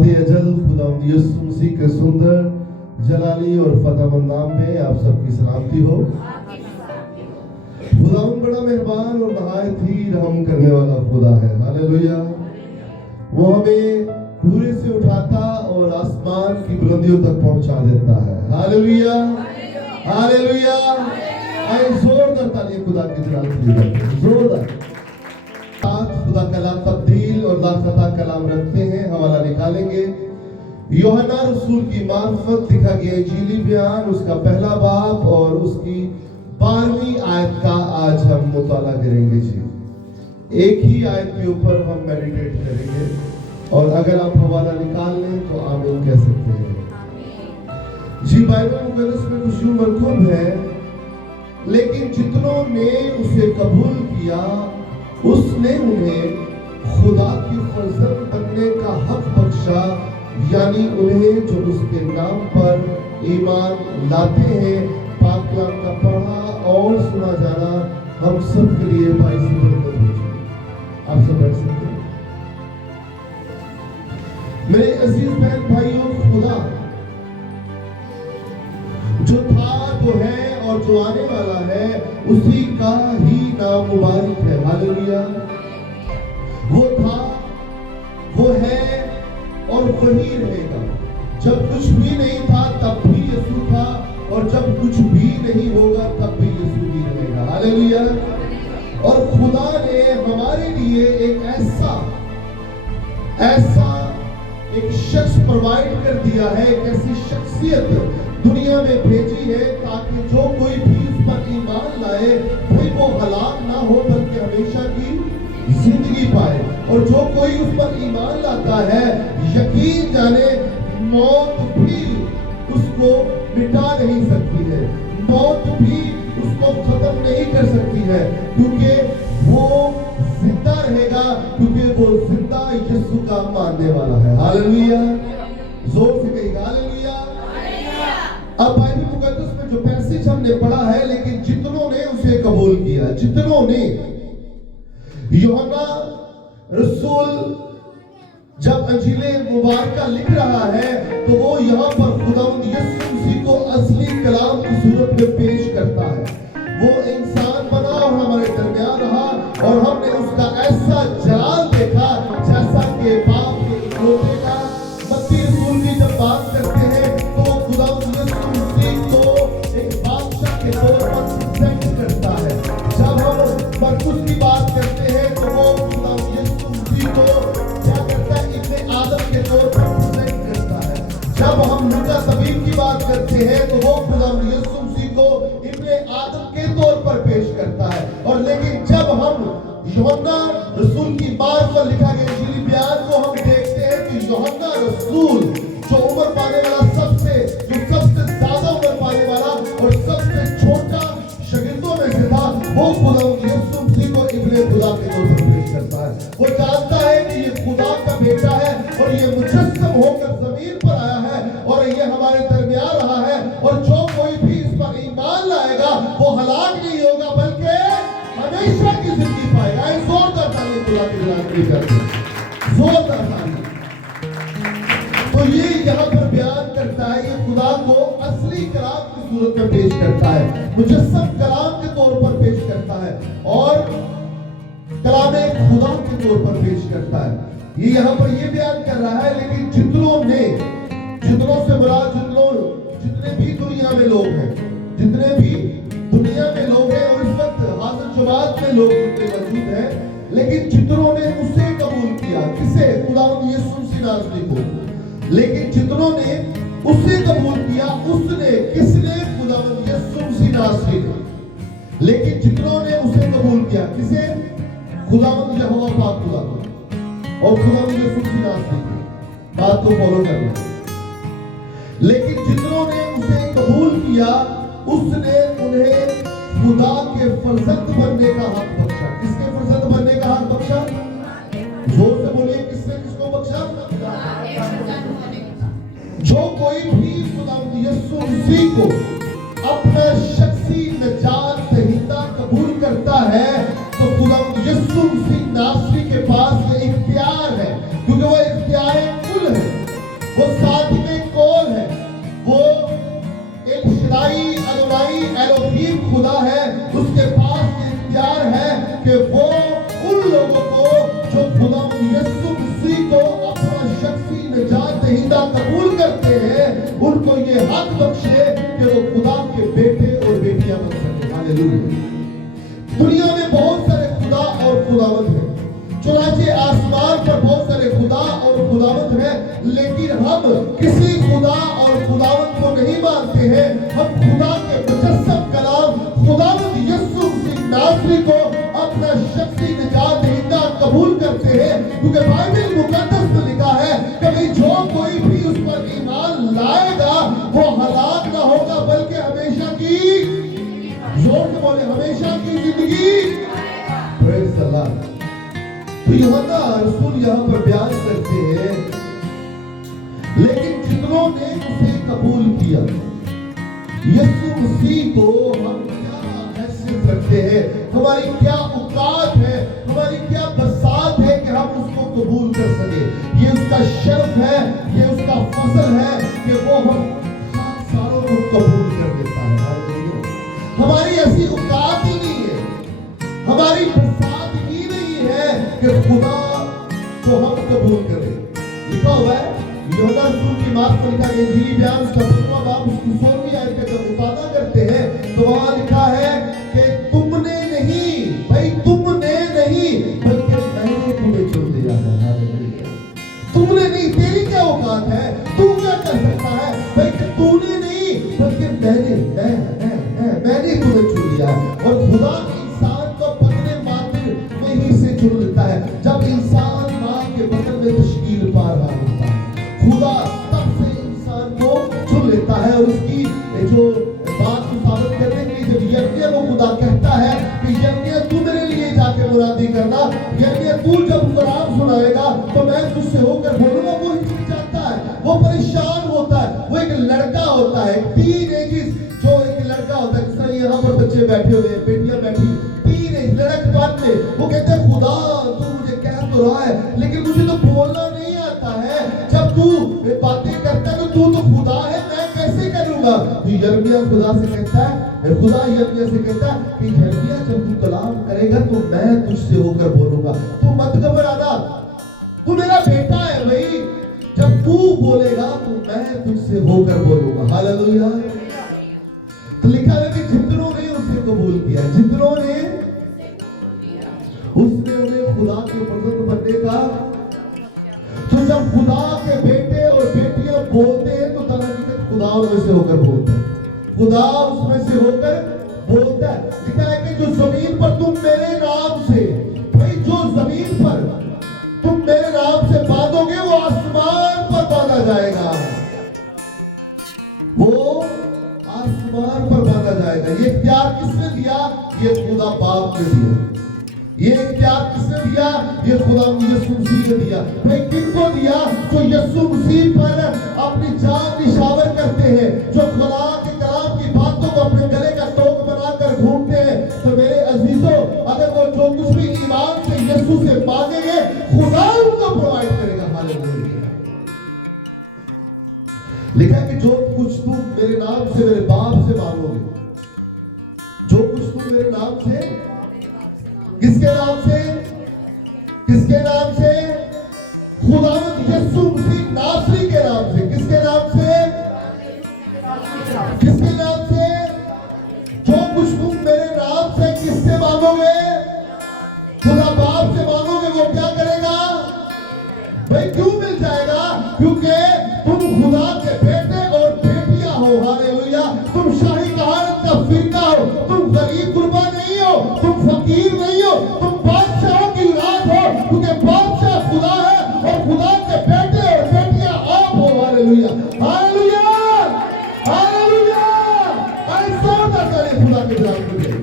अजल खुदावंद यीशु मसीह के सुंदर जलाली और फतेहमंद नाम में आप सबकी सलामती हो। खुदावंद बड़ा मेहरबान और नहायत ही रहम करने वाला खुदा है। हालेलुया। वो हमें धूरे से उठाता और आसमान की बुलंदियों तक पहुंचा देता है। Hallelujah, hallelujah. आइए जोरदार तालियां खुदा की जलाल के लिए जोरदार। खुदा कलाम तब्दील और लाखता कलाम रखते हैं। हवाला निकालेंगे यूहन्ना रसूल की मार्फत लिखा गया इंजीली बयान, उसका पहला बाब और उसकी 12वीं आयत का आज हम मुताला करेंगे। जी एक ही आयत के ऊपर हम मेडिटेट करेंगे और अगर आप हवाला निकाल लें तो आमीन कह सकते हैं। जी बाइबल मुकद्दस में कुछ यूं मरकूब है, लेकिन जितनों ने उसे कबूल किया उसने उन्हें खुदा की फर्जंद बनने का हक बख्शा, यानी उन्हें जो उसके नाम पर ईमान लाते हैं। पाक कलाम का पढ़ा और सुना जाना हम सब के लिए भाई से बरकत हो जाए। आप सब बैठ सकते हैं। मेरे अजीज बहन भाइयों, खुदा जो था, जो है और जो आने वाला है, उसी का ही नाम मुबारक है। हालेलुया। वो था, वो है और वही रहेगा। जब कुछ भी नहीं था तब भी यीशु था, और जब कुछ भी नहीं होगा तब भी यीशु ही रहेगा। हालेलुया। और खुदा ने हमारे लिए एक ऐसा एक शख्स प्रोवाइड कर दिया है, एक ऐसी शख्सियत दुनिया में भेजी है ताकि जो कोई भी इस पर ईमान लाए भाई वो हलाक ना हो बल्कि हमेशा की जिंदगी पाए। और जो कोई उस पर ईमान लाता है, यकीन जाने मौत भी उसको मिटा नहीं सकती है, मौत भी उसको खत्म नहीं कर सकती है, क्योंकि वो जिंदा रहेगा, क्योंकि वो जिंदा यीशु का मानने वाला है। हालेलुया। जोर से कहिएगा हालेलुया। अब बाइबल मुकद्दस में जो पैसेज हमने पढ़ा है, लेकिन जितनों ने उसे कबूल किया, जितनों ने, यूहन्ना रसूल जब अंजीले मुबारका लिख रहा है तो वो यहाँ पर खुदावंद यीशु मसीह को असली कलाम की सूरत में पेश करता है। वो इंसान बना और हमारे दरमियान रहा, और हमने उसका ऐसा जलाल देखा जैसा कि बाप के इकलौते का। मत्ती रसूल की जब बात करते हैं तो खुदावंद यीशु मसीह को एक बादशाह के तौर पर प्रेजेंट करता है। जब हम मरकुस की बात करते हैं तो वो खुदावंद यीशु मसीह को क्या करता है, इब्ने आदम के तौर पर प्रेजेंट करता है। जब हम लूका तबीब की बात करते हैं तो वो खुदावंद यीशु मसीह को इब्ने आदम के तौर पर पेश करता है। और लेकिन जब हम यूहन्ना रसूल की बात पर लिखा गया इंजीली बयान को हम देखते हैं कि यूहन्ना रसूल जो उम्र पाने वाला सबसे ज्यादा उम्र पाने वाला और सबसे छोटा शागिर्दों में से था, वो खुदावंद यीशु मसीह को इब्ने खुदा के तौर पर पेश करता है। वो जानता है कि ये खुदा का बेटा है और ये मुजस्सम होकर जमीन पर आया है और ये हमारे दरमियान रहा है, और जो कोई भी इस पर ईमान लाएगा वो हलाक नहीं होगा बल्कि हमेशा की जिंदगी पाएगा। जोरदार ताली खुदा की जलाल के लिए, जोरदार ताली। तो ये यहाँ पर बयान करता है, ये खुदा को असली कलाम की सूरत में पेश करता है, मुजस्सम कलाम के तौर पर पेश करता है और कलामे खुदा के तौर पर पेश करता है। ये यहाँ पर ये बयान कर रहा है, लेकिन जितनों से मुराद जितने भी दुनिया में लोग हैं, जितने भी दुनिया में लोग हैं, और इस वक्त हाजिर जमात में लोग जितने मौजूद हैं, लेकिन जितनों ने उसे कबूल किया, किसे? खुदावंद यीशु मसीह नाज़री को। लेकिन जितनों ने उसे कबूल किया, उसने, किसने? खुदावंद यीशु मसीह नाज़री ने। लेकिन जितनों ने उसे कबूल किया, किसे? खुदावंद यहोवा पाक खुदा को और खुदावंद यीशु मसीह नाज़री की बात को फॉलो करना। लेकिन जितनों ने उसे कबूल किया, उसने उन्हें खुदा के फर्जंद बनने का हक बख्शा। किसके फर्जंद बनने का हक बख्शा? जोर से बोलिए, किसने किसको बख्शा? जो कोई भी खुदावंद यीशु मसीह को अपना शख्सी निजात दहिंदा कबूल करता है तो खुदावंद यीशु मसीह नासरी के पास ये इख्तियार है, क्योंकि वो इख्तियार कुल है। खुदावंद है, लेकिन हम किसी खुदा और खुदावंद को नहीं मानते हैं। हम खुदा के मुजस्सम कलाम खुदावंद यीशु मसीह नासरी को अपना शख्सी निजात दहिंदा कबूल करते हैं, क्योंकि बाइबल मुकद्दस में लिखा है कि जो कोई भी उस पर ईमान लाएगा वो हलाक ना होगा बल्कि हमेशा की, जोर से बोले, हमेशा की जिंदगी। Praise the Lord. तो यूहन्ना रसूल यहाँ पर बयान करते हैं, लेकिन जितनों ने उसे कबूल किया, यीशु मसीह को हम क्या हैसियत रखते हैं, हमारी क्या औकात है, हमारी क्या बसात है कि हम उसको कबूल कर सके। ये उसका शर्फ है, ये उसका फजल है कि वो हम सारों को कबूल कर देता है। हमारी ऐसी औकात ही नहीं है, हमारी बसात ही नहीं है कि खुदा को हम कबूल करें। लिखा हुआ है यूहन्ना रसूल की बात पर लिखा है, इंजीली बयान उसका 5वां बाब उसकी 16वीं आयत का जब मुताला करते हैं तो वहां लिखा है कि तुमने नहीं, भाई तुमने नहीं, बल्कि मैंने तुम्हें चुन लिया है। हालेलुया। तुमने नहीं, तेरी क्या औकात है, तू क्या कर सकता है, भाई तूने नहीं, बल्कि मैंने तुम्हें चुन लिया है। और खुदा इंसान को पकड़े मात्र में ही से चुन लेता है, जब इंसान मां के बदन में तश्कील पा रहा होता है, खुदा तब से इंसान को चुन लेता है। और उसकी जो बात को साबित करने के लिए जब यर्मिया को खुदा कहता है कि यर्मिया तू मेरे लिए जाके मुनादी करना, यर्मिया तू जब कलाम सुनाएगा तो मैं तुझसे होकर बोलूंगा, वो हिचकिचाता है, वो परेशान होता है। वो एक लड़का होता है, टीनेजर्स, जो एक लड़का होता है, जिस तरह यहाँ पर बच्चे बैठे हुए हैं, बेटियां बैठी, टीनेज लड़कपन में वो कहते हैं खुदा तू मुझे कह तो रहा है, लेकिन मुझे तो बोलना नहीं आता है। जब तू बातें करता है तो तू तो खुदा है, मैं कैसे करूंगा। तो यिर्मयाह खुदा से कहता है, खुदा यिर्मयाह से कहता है कि यिर्मयाह जब तू कलाम करेगा तो मैं तुझसे होकर बोलूंगा, तू मत घबराना, तू मेरा बेटा है भाई, जब तू बोलेगा तो मैं तुझसे होकर बोलूंगा। हालेलुया। तो लिखा है कि जितनों ने उसे कबूल किया, जितनों ने उसने उन्हें खुदा के पसंद बनने का। तो जब खुदा के बेटे और बेटियां बोलते हैं तो दरअसल खुदा उनमें से होकर बोलता है, खुदा उसमें से होकर बोलता है। लिखा है कि जो जमीन पर तुम मेरे नाम से, भाई जो जमीन पर तुम मेरे नाम से बांधोगे वो आसमान पर बांधा जाएगा, वो आसमान पर बांधा जाएगा। ये इख्तियार किसने दिया? ये खुदा बाप ने दिया। ये इख्तियार किसने दिया? ये खुदा यीशु मसीह ने दिया। भाई किनको दिया? जो यीशु मसीह पर अपनी जान निशावर करते हैं, जो खुदा के कलाम की बातों को अपने गले का टोक बनाकर घूमते हैं। तो मेरे अजीजों, अगर वो जो कुछ भी ईमान से यीशु से मांगेंगे, खुदा उनको प्रोवाइड करेगा। हालेलुया। लिखा है कि जो कुछ तुम मेरे नाम से मेरे बाप से मांगोगे, जो कुछ तुम मेरे नाम से, किसके नाम से? किसके नाम से? खुदावंद यीशु मसीह नासरी के नाम से। किसके नाम से? किसके नाम से? जो कुछ तुम मेरे नाम से किससे मांगोगे? खुदा बाप से मांगोगे, वो क्या करेगा? भाई क्यों मिल जाएगा? क्योंकि तुम खुदा के बेटे और बेटियां हो। हालेलुया। तुम शाही कहानत का फिरका हो, तुम गरीब गुरबा नहीं हो, तुम फकीर नहीं हो, तुम बादशाहों की औलाद हो, क्योंकि बादशाह खुदा है और खुदा के बेटे और बेटियां आप हो। हालेलुया। हालेलुया। हालेलुया। अरे जोरदार ताली खुदा के नाम के लिए।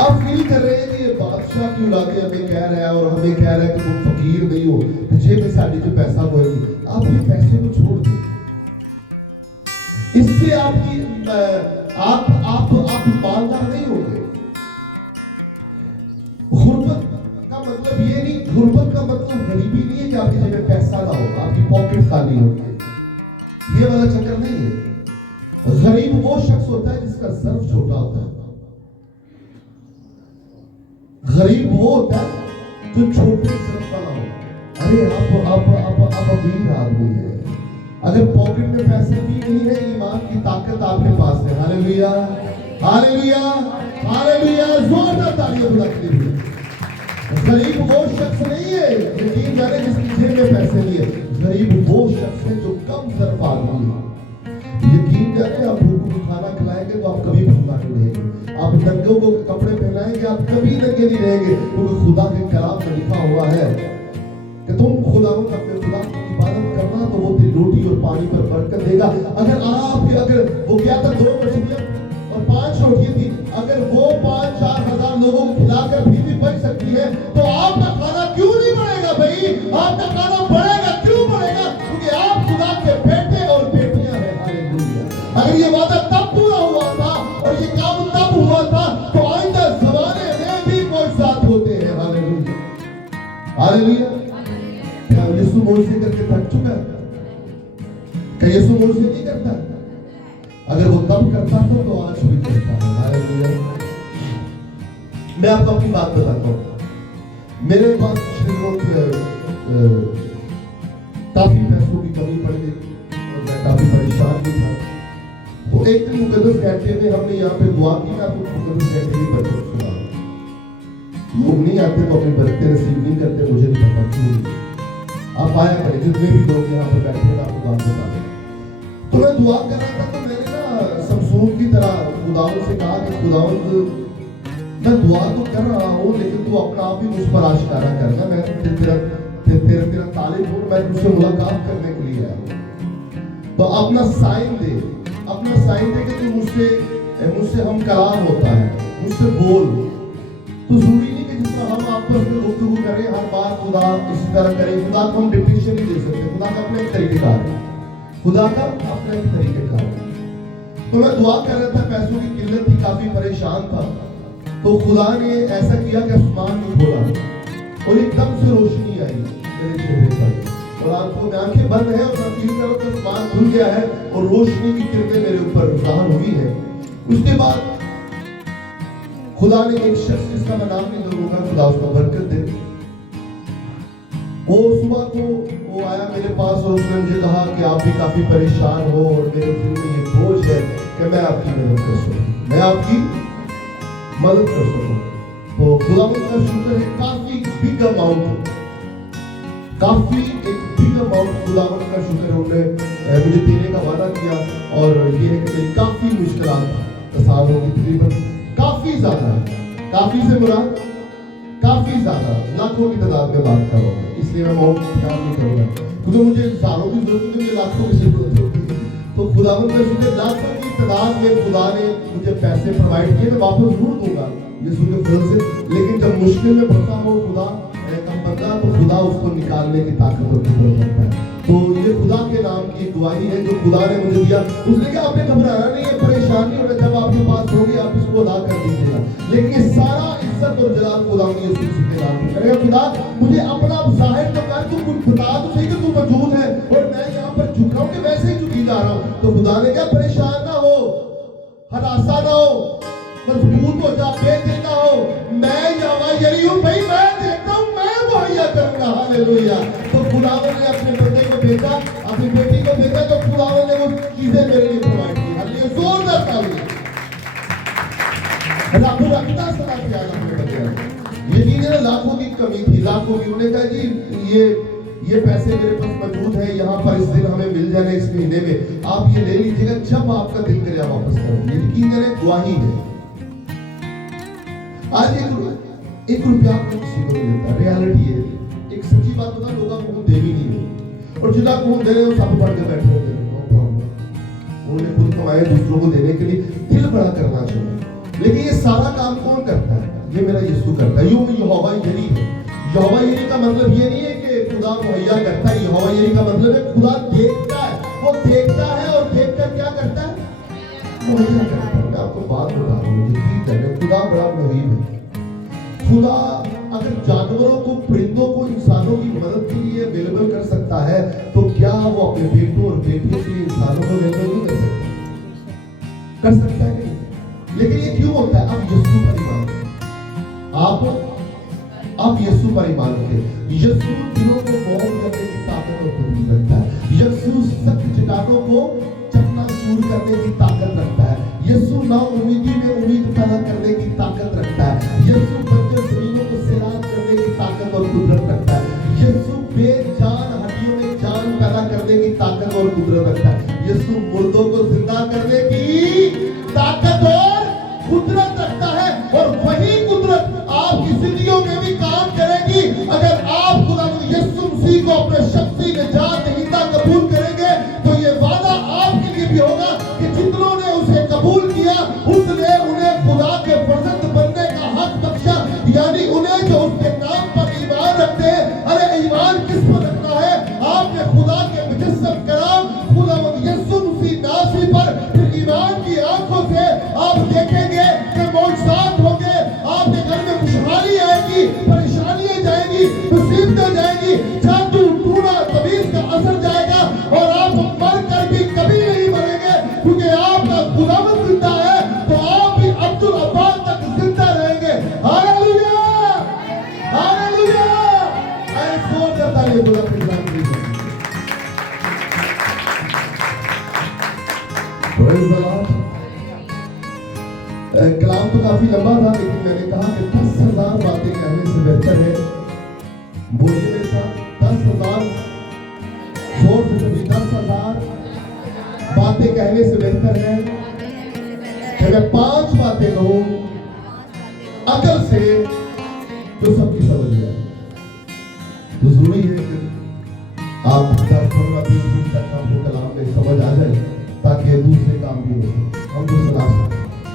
आप फील कर रहे हैं कि ये बादशाह की औलादें हमें कह रहा है और हमें कह रहा है कि तुम फकीर नहीं हो, तो जेब में साड़ी जो पैसा कोई नहीं। आप ये पैसे को छोड़ दो, इससे आपकी आप मालदार नहीं होंगे। गुर्बत का मतलब ये नहीं, गुर्बत का मतलब गरीबी नहीं है कि आपकी जेब में पैसा ना हो, आपकी पॉकेट खाली होगी, ये वाला चक्कर नहीं है। गरीब वो शख्स होता है जिसका ज़र्फ छोटा होता है। गरीब वो होता है जो छोटे ज़र्फ वाला हो। अरे आप अमीर आदमी है, अगर पॉकेट में पैसे भी नहीं है, ईमान की ताकत आपके पास है। हालेलुया। हालेलुया। हालेलुया। जोरदार तालियां बुला के दीजिए। गरीब वो शख्स नहीं है यकीन जाने जिसकी जेब में पैसे नहीं है, गरीब वो शख्स है जो कम सरफ आदमी है। यकीन जाने आप भूखों को खाना खिलाएंगे तो आप कभी भूखा नहीं रहेंगे, आप नंगों को कपड़े पहनाएंगे आप कभी नंगे नहीं रहेंगे, क्योंकि खुदा के कलाम में लिखा हुआ है कि तुम खुदा अपने खुदा की इबादत करना तो वो तेरी रोटी और पानी पर बरकत देगा। अगर वो क्या था, 2 मछलियां और 5 रोटियां थी, अगर वो 5-4 हजार लोगों को खिलाकर फिर भी बच सकती है तो आपका खाना क्यों नहीं बढ़ेगा भाई? आपका खाना बढ़ेगा, क्यों बढ़ेगा? क्योंकि आप खुदा के बेटे और बेटियां हैं। हालेलुया। अगर ये वादा तब पूरा हुआ था और ये काम तब हुआ था तो आइंदा जमाने में भी मौजूद होते हैं। Hallelujah, hallelujah. क्या यीशु मोसे करके थक चुका है? क्या यीशु मोसे नहीं करता? अगर वो तब करता था तो आज भी करता है। हालेलुया। मैं आपको अपनी बात बताता हूँ। मेरे पास पिछले दिनों काफी पैसों की कमी पड़ गई और मैं काफी परेशान भी था। तो एक दिन मुकद्दस घंटे में हमने यहाँ पे दुआ की, मैं आपको मुकद्दस घंटे की बरकत सुना। लोग नहीं आते तो अपनी बरकतें नसीब नहीं करते, मुझे नहीं पता क्यों। आप आया करें, जितने भी लोग यहाँ पर बैठे हैं आपको बात बता दें। तो मैं दुआ कर रहा था तो मैंने ना समसून की तरह खुदावंद से कहा कि खुदावंद मैं दुआ तो कर रहा हूँ लेकिन तू अपना आप ही मुझ पर आशिकारा करना, मैं तेरा तालिब हूँ, मैं तुझसे मुलाकात करने के लिए आया हूँ। तो अपना साइन दे कि तू मुझसे हम कलाम होता है, मुझसे बोल। तो जरूरी नहीं कि जितना हम आपस में गुफ्तगू करें हर बार खुदा इसी तरह करें। खुदा को हम डिक्टेशन नहीं दे सकते, खुदा का अपना एक तरीकेकार है, खुदा का अपना एक तरीकेकार है। तो मैं दुआ कर रहा था, पैसों की किल्लत थी, काफी परेशान था। तो खुदा ने ऐसा किया कि आसमान में खोला और एकदम से रोशनी आई मेरे चेहरे पर, और आंखें बंद है और मैं फील करो तो आसमान खुल गया है और रोशनी की किरणें मेरे ऊपर ज़ाहिर हुई है। उसके बाद खुदा ने एक शख्स जिसका मैं नाम नहीं लूंगा, खुदा उसको बरकत दे, वो सुबह को वो आया मेरे पास और उसने मुझे कहा कि आप भी काफी परेशान हो और मेरे दिल में ये बोझ है कि मैं आपकी मदद कर सकूं, मैं आपकी मदद कर सकूं। तो खुदावंद का शुक्र है, काफी बिग अमाउंट खुदावंद का शुक्र है, उन्होंने मुझे देने का वादा किया। और ये है कि काफी मुश्किलात सालों की तकरीबन काफी ज्यादा है, काफी से मुराद काफी ज्यादा लाखों की तादाद में बात कर रहा हूँ, इसलिए मैं अमाउंट ख्याल नहीं करूँगा क्योंकि मुझे सालों की जरूरत नहीं, मुझे लाखों की जरूरत होती है। तो खुदावंद का शुक्र, लाखों की तादाद में खुदा ने मुझे पैसे प्रोवाइड किए, मैं वापस जरूर दूंगा यीशु के फजल से, लेकिन जब मुश्किल में फंसा हो खुदा कम बंदा तो खुदा उसको निकालने की ताकत और कुदरत रखता है। तो ये खुदा के नाम की गवाही है जो खुदा ने मुझे दिया। उसने कहा आपने घबराना नहीं है, परेशान नहीं होना, जब आपके पास होगी आप इसको अदा कर दीजिएगा, लेकिन ये सारा इज्जत और जलाल खुदा ने यीशु के नाम में करेगा। खुदा मुझे अपना जाहिर तो कर, तू कुछ बता तो सही कि तू मौजूद है और मैं यहाँ पर झुक रहा हूँ कि वैसे ही झुकी जा रहा हूँ। तो खुदा ने कहा परेशान ना हो, हताशा ना हो, मजबूत हो जा, बेदिल ना हो, मैं यहोवा यरी हूँ भाई, मैं देखता हूँ, मैं मुहैया करूंगा। हालेलुया। तो खुदावंद ने अपने बंदे को भेजा, अपनी बेटी को भेजा, तो खुदावंद ने वो चीजें मेरे लिए प्रोवाइड की। हालेलुया, जोरदार तालियां। रब रखता सदा ख्याल अपने बंदे। यकीन है लाखों की कमी थी, लाखों की। उन्होंने कहा जी ये पैसे मेरे पास मौजूद है, यहाँ पर इस दिन हमें मिल जाने इस महीने में, आप ये ले लीजिएगा, जब आपका दिल करे आप वापस करो। यकीन है गवाही है। आज एक रुपया आपको किसी को नहीं मिलता, रियलिटी है, एक सच्ची बात बता, लोगों को दे भी नहीं है, और जितना को दे रहे हो सब पढ़ के बैठे होते हैं, नो प्रॉब्लम। उन्होंने खुद कमाए दूसरों को देने के लिए, दिल बड़ा करना चाहिए, लेकिन ये सारा काम कौन करता है? ये मेरा यीशु करता है। यूं यहोवा यरी है। यहोवा यरी का मतलब ये नहीं है कि खुदा मुहैया करता है, यहोवा यरी का मतलब है खुदा देखता है, वो देखता है और देखकर क्या करता है? मुहैया करता है। मैं आपको बात बता रहा हूँ, यकीन करें खुदा बड़ा मुहीब है। खुदा अगर जानवरों को, परिंदों को, इंसानों की मदद के लिए अवेलेबल कर सकता है तो क्या वो अपने बेटों और बेटियों के लिए इंसानों को अवेलेबल नहीं कर सकता? कर सकता है नहीं। लेकिन ये क्यों होता है? आप यीशु पर ईमान रखें, आप यीशु पर ईमान रखें। यीशु दिलों को मौन करने की ताकत और कुदरत रखता है। यीशु सख्त चट्टानों को चकनाचूर करने की ताकत रखता है। यीशु नाउम्मीदी में उम्मीद पैदा करने की ताकत रखता है। यीशु बंजर जमीनों को सैराब करने की यीशु बेजान हड्डियों में जान पैदा करने की ताकत और कुदरत रखता है। यीशु मुर्दों को जिंदा करने की ताकत और कुदरत रखता है, और वही कुदरत आपकी जिंदगियों में भी काम करेगी अगर आप खुदा यीशु मसीह को अपने शख्सी निजात दहिंदा कबूल करेंगे। तो ये वादा आपके लिए भी होगा कि जितनों ने उसे कबूल किया उसने उन्हें खुदा के फर्जंद बनने का हक बख्शा, यानी उन्हें जो उसके नाम पर ईमान रखते हैं। अरे ईमान किस पर रखना है? आपने खुदा के मुजस्सम कलाम खुदा यीशु मसीह नासी पर फिर ईमान की आंखों से आप देखेंगे कि मौजूदात होंगे, आपके घर में खुशहाली आएगी, परेशानियां जाएंगी, मुसीबतें जाएंगी, जादू टूना तबीज का असर जाएगा, और आप मर कर भी कभी नहीं मरेंगे, क्योंकि आपका खुदावंद जिंदा है। तो आप भी अब्दुल अब्बास तक जिंदा रहेंगे। Hallelujah, hallelujah. आए जोर से ताली बुला के सलाम कीजिए। Praise the Lord. कलाम तो काफी लंबा था, लेकिन मैंने कहा कि 10,000 बातें कहने से बेहतर है, बोलिए मेरे साथ, 10,000 जोर से सभी 10,000 बातें कहने से बेहतर है कि मैं 5 बातें कहूं अकल से जो सबकी समझ जाए। तो जरूरी है कि आप 10-15-20 मिनट तक आपको कलाम में समझ आ जाए, ताकि दूसरे काम भी हो सके, हम दूसरा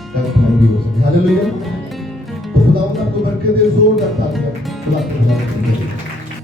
काम भी हो सके। हालेलुया। तो खुदा आपको बरकत दे। जोरदार तालियां खुदा के नाम में।